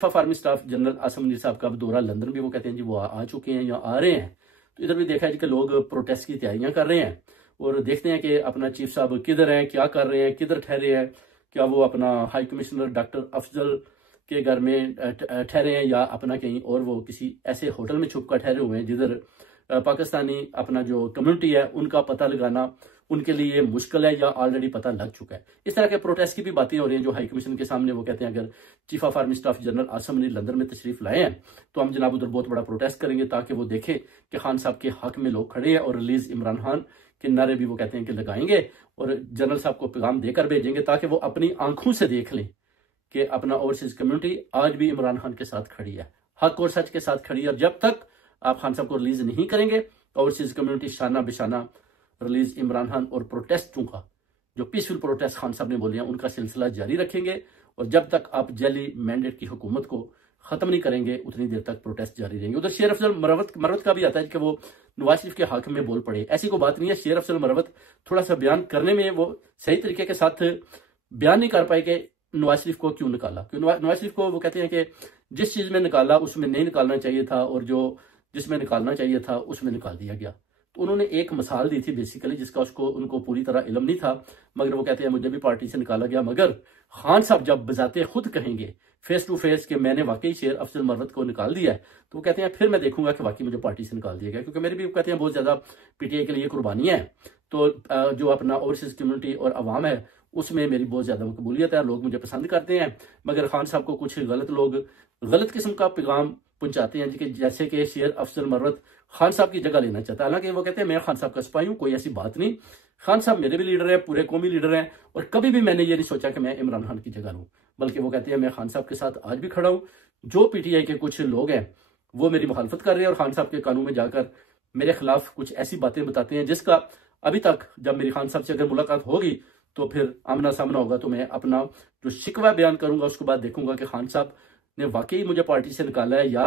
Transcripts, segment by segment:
फार्मी staff general Asim Munir साहब का दौरा लंदन भी वो कहते हैं जी वो आ चुके हैं या आ रहे हैं। तो इधर भी देखा है कि लोग प्रोटेस्ट की तैयारियां कर रहे हैं और देखते हैं कि अपना चीफ साहब किधर हैं, क्या कर रहे हैं, किधर ठहरे हैं। क्या वो अपना हाई कमिश्नर डॉक्टर अफजल के घर में ठहरे हैं या अपना कहीं और वो किसी ऐसे होटल में छुप कर ठहरे हुए हैं जिधर पाकिस्तानी अपना जो कम्युनिटी है उनका पता लगाना उनके लिए मुश्किल है या ऑलरेडी पता लग चुका है। इस तरह के प्रोटेस्ट की भी बातें हो रही हैं जो हाई कमीशन के सामने। वो कहते हैं अगर chief of army staff general Asim Munir London में तशरीफ लाए हैं तो हम जनाब उधर बहुत बड़ा प्रोटेस्ट करेंगे ताकि वो देखे कि खान साहब के हक में लोग खड़े हैं और रिलीज इमरान खान के नारे भी वो कहते हैं कि लगाएंगे और जनरल साहब को पैगाम देकर भेजेंगे ताकि वो अपनी आंखों से देख लें कि अपना ओवरसीज कम्युनिटी आज भी इमरान खान के साथ खड़ी है, हक और सच के साथ खड़ी है। और जब तक आप खान साहब को रिलीज नहीं करेंगे ओवरसीज कम्युनिटी शाना बिशाना रिलीज इमरान खान और प्रोटेस्टों का जो पीसफुल प्रोटेस्ट खान साहब ने बोले हैं उनका सिलसिला जारी रखेंगे। और जब तक आप जली मैंडेट की हुकूमत को खत्म नहीं करेंगे उतनी देर तक प्रोटेस्ट जारी रहेंगे। उधर शेर अफजल मरवत का भी आता है कि वो नवाज शरीफ के हक में बोल पड़े। ऐसी कोई बात नहीं है। शेर अफजल मरवत थोड़ा सा बयान करने में वो सही तरीके के साथ बयान नहीं कर पाए कि नवाज शरीफ को क्यों निकाला। क्योंकि नवाज शरीफ को वो कहते हैं कि जिस चीज में निकाला उसमें नहीं निकालना चाहिए था और जो जिसमें निकालना चाहिए था उसमें निकाल दिया गया। तो उन्होंने एक मिसाल दी थी बेसिकली जिसका उनको पूरी तरह इल्म नहीं था, मगर वो कहते हैं मुझे भी पार्टी से निकाला गया। मगर खान साहब जब बजाते खुद कहेंगे फेस टू फेस कि मैंने वाकई शेर अफजल मरवत को निकाल दिया है तो वो कहते हैं फिर मैं देखूंगा कि वाकई मुझे पार्टी से निकाल दिया गया। क्योंकि मेरी भी कहते हैं बहुत ज्यादा पीटीआई के लिए कुर्बानियां हैं। तो जो अपना ओवरसीज कम्युनिटी और अवाम है उसमें मेरी बहुत ज्यादा मकबूलियत है, लोग मुझे पसंद करते हैं। मगर खान साहब को कुछ गलत लोग गलत किस्म का पैगाम पहुंचाते हैं कि जैसे कि शेर अफजल मरवत खान साहब की जगह लेना चाहता है। हालांकि वो कहते हैं मैं खान साहब का सिपाही हूं, कोई ऐसी बात नहीं। खान साहब मेरे भी लीडर है, पूरे कौमी लीडर हैं और कभी भी मैंने ये नहीं सोचा कि मैं इमरान खान की जगह लूं। बल्कि वो कहते हैं मैं खान साहब के साथ आज भी खड़ा हूं। जो पीटीआई के कुछ लोग हैं वो मेरी मुखालफत कर रहे हैं और खान साहब के कानून में जाकर मेरे खिलाफ कुछ ऐसी बातें बताते हैं जिसका अभी तक जब मेरी खान साहब से अगर मुलाकात होगी तो फिर आमना सामना होगा तो मैं अपना जो शिकवा बयान करूंगा उसके बाद देखूंगा कि खान साहब ने वाकई मुझे पार्टी से निकाला है या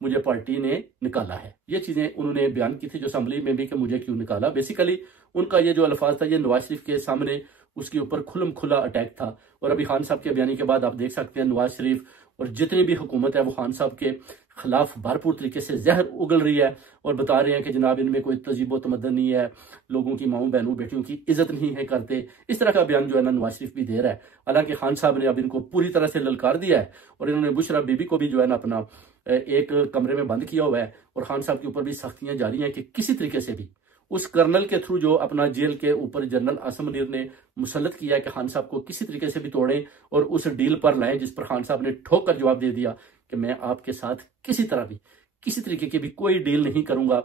मुझे पार्टी ने निकाला है। ये चीजें उन्होंने बयान की थी जो असेंबली में भी कि मुझे क्यों निकाला। बेसिकली उनका ये जो अल्फाज था ये नवाज शरीफ के सामने उसके ऊपर खुलम खुला अटैक था। और अभी खान साहब के बयानी के बाद आप देख सकते हैं नवाज शरीफ और जितनी भी हुकूमत है वो खान साहब के खिलाफ भरपूर तरीके से जहर उगल रही है और बता रहे हैं कि जनाब इनमें कोई तजीब तमद्दन नहीं है, लोगों की माओं बहनों बेटियों की इज्जत नहीं है करते। इस तरह का बयान जो है ना नवाज शरीफ भी दे रहा है। हालांकि खान साहब ने अब इनको पूरी तरह से ललकार दिया है और इन्होंने बुशरा बीबी को भी जो है ना अपना एक कमरे में बंद किया हुआ है और खान साहब के ऊपर भी सख्तियां जारी हैं कि किसी तरीके से भी उस कर्नल के थ्रू जो अपना जेल के ऊपर जनरल आसम मुनीर ने मुसल्लत किया है कि खान साहब को किसी तरीके से भी तोड़ें और उस डील पर लाएं जिस पर खान साहब ने ठोक कर जवाब दे दिया कि मैं आपके साथ किसी तरह भी किसी तरीके की भी कोई डील नहीं करूंगा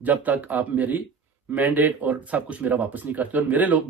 जब तक आप मेरी मैंडेट और सब कुछ मेरा वापस नहीं करते। और मेरे लोग